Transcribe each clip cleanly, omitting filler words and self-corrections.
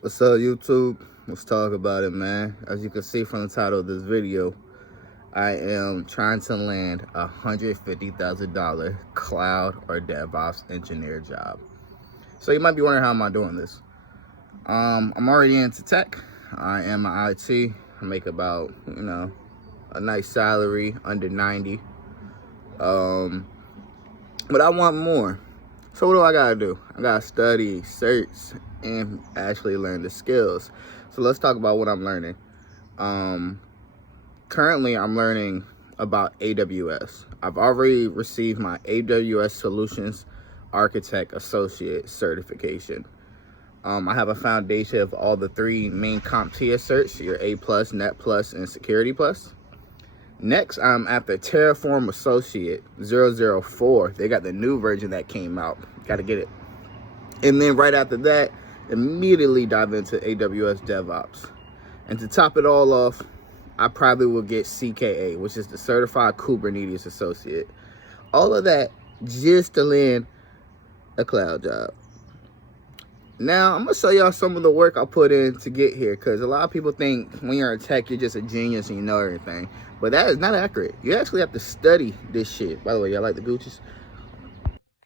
What's up, YouTube? Let's talk about it, man. As you can see from the title of this video, I am trying to land a $150,000 cloud or DevOps engineer job. So you might be wondering, how am I doing this? I'm already into tech. I am an IT. I make about, a nice salary, under 90. But I want more. So what do I gotta do? I gotta study, search, and actually learn the skills. So let's talk about what I'm learning. Currently, I'm learning about AWS. I've already received my AWS Solutions Architect Associate certification. I have a foundation of all the three main CompTIA certs, your A+, Net+, and Security+. Next, I'm at the Terraform Associate 004. They got the new version that came out. Got to get it. And then right after that, immediately dive into AWS DevOps. And to top it all off, I probably will get CKA, which is the Certified Kubernetes Associate. All of that just to land a cloud job. Now, I'm going to show y'all some of the work I put in to get here, because a lot of people think when you're in tech, you're just a genius and you know everything. But that is not accurate. You actually have to study this shit. By the way, y'all like the Gucci's?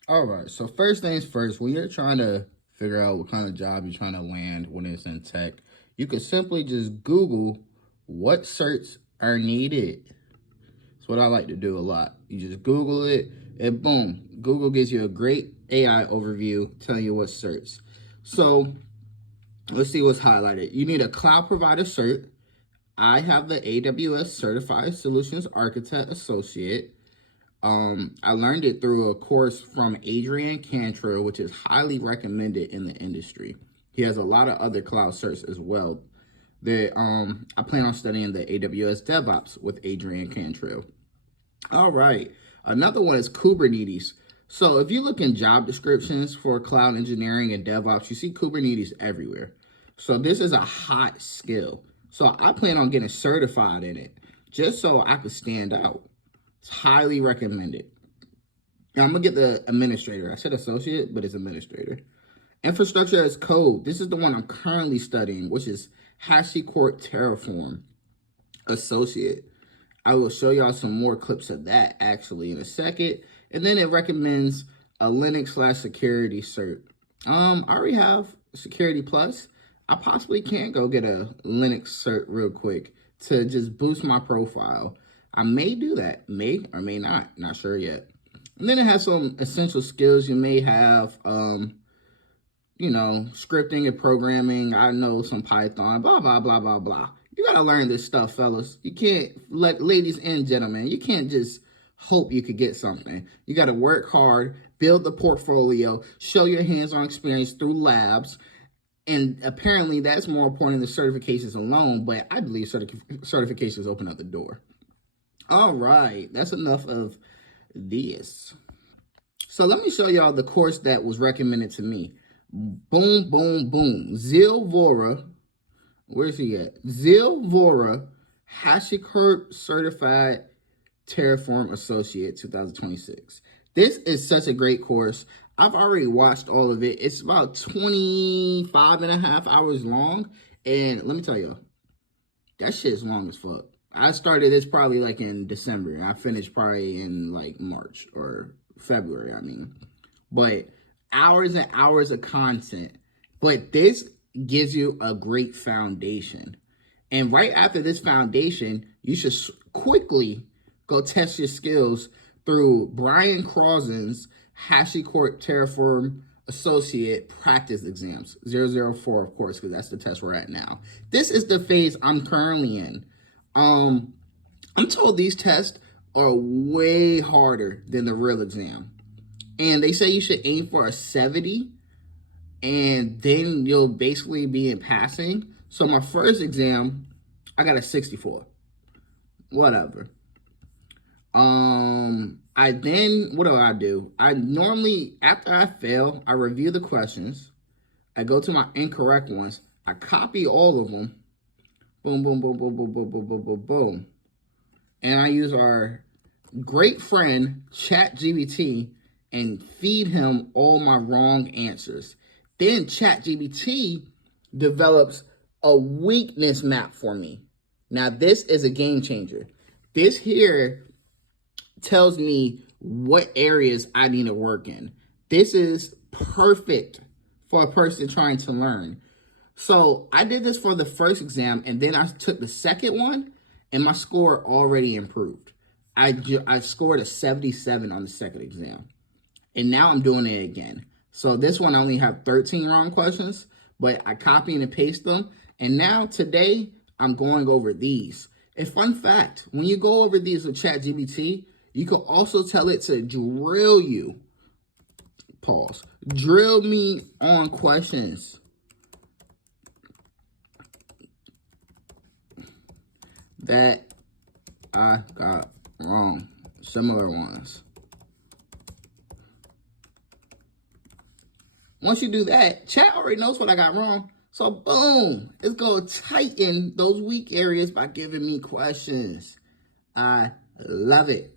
All right, so first things first, when you're trying to figure out what kind of job you're trying to land when it's in tech, you can simply just Google what certs are needed. That's what I like to do a lot. You just Google it, and boom, Google gives you a great AI overview telling you what certs. So let's see what's highlighted. You need a cloud provider cert. I have the AWS Certified Solutions Architect Associate. I learned it through a course from Adrian Cantrell, which is highly recommended in the industry. He has a lot of other cloud certs as well. I plan on studying the AWS DevOps with Adrian Cantrell. All right, another one is Kubernetes. So if you look in job descriptions for cloud engineering and DevOps, you see Kubernetes everywhere. So this is a hot skill. So I plan on getting certified in it just so I could stand out. It's highly recommended. Now I'm gonna get the administrator. I said associate, but it's administrator. Infrastructure as code. This is the one I'm currently studying, which is HashiCorp Terraform Associate. I will show y'all some more clips of that actually in a second. And then it recommends a Linux/security cert. I already have Security Plus. I possibly can go get a Linux cert real quick to just boost my profile. I may do that, may or may not sure yet. And then it has some essential skills you may have, scripting and programming. I know some Python, blah, blah, blah, blah, blah. You got to learn this stuff, fellas. You can't, ladies and gentlemen, you can't just hope you could get something. You got to work hard, build the portfolio, show your hands-on experience through labs. And apparently that's more important than the certifications alone, but I believe certifications open up the door. All right, that's enough of this. So let me show y'all the course that was recommended to me. Boom, boom, boom. Zeal Vora. Where's he at? Zeal Vora, HashiCorp Certified Terraform Associate 2026. This is such a great course. I've already watched all of it. It's about 25 and a half hours long. And let me tell you, that shit is long as fuck. I started this probably like in December. And I finished probably in like March or February, I mean. But hours and hours of content. But this gives you a great foundation. And right after this foundation, you should quickly go test your skills through Brian Crossan's HashiCorp Terraform Associate Practice Exams, 004, of course, because that's the test we're at now. This is the phase I'm currently in. I'm told these tests are way harder than the real exam. And they say you should aim for a 70, and then you'll basically be in passing. So my first exam, I got a 64. Whatever. What do? I normally, after I fail, I review the questions. I go to my incorrect ones. I copy all of them. Boom, boom, boom, boom, boom, boom, boom, boom, boom, boom. And I use our great friend, ChatGPT, and feed him all my wrong answers. Then ChatGPT develops a weakness map for me. Now, this is a game changer. This here tells me what areas I need to work in. This is perfect for a person trying to learn. So I did this for the first exam, and then I took the second one, and my score already improved. I scored a 77 on the second exam, and now I'm doing it again. So this one I only have 13 wrong questions, but I copy and paste them, and now today I'm going over these. A fun fact, when you go over these with ChatGPT, you can also tell it to drill you. Pause. Drill me on questions that I got wrong. Similar ones. Once you do that, chat already knows what I got wrong. So boom, it's going to tighten those weak areas by giving me questions. I love it.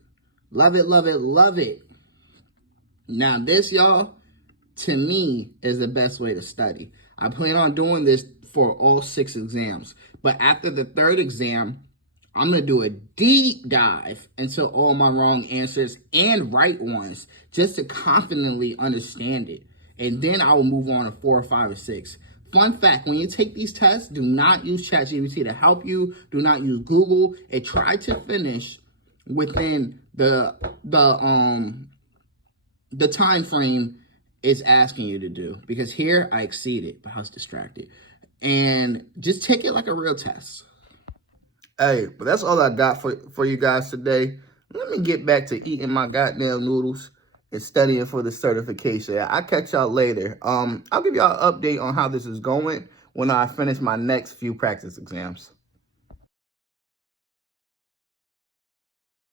Love it, love it, love it. Now this, y'all, to me, is the best way to study. I plan on doing this for all 6 exams. But after the 3rd exam, I'm going to do a deep dive into all my wrong answers and right ones just to confidently understand it. And then I will move on to 4 or 5 or 6. Fun fact, when you take these tests, do not use ChatGPT to help you. Do not use Google. And try to finish within the time frame it's asking you to do. Because here I exceeded, but I was distracted. And just take it like a real test. Hey, but that's all I got for you guys today. Let me get back to eating my goddamn noodles and studying for the certification. I'll catch y'all later. I'll give y'all an update on how this is going when I finish my next few practice exams.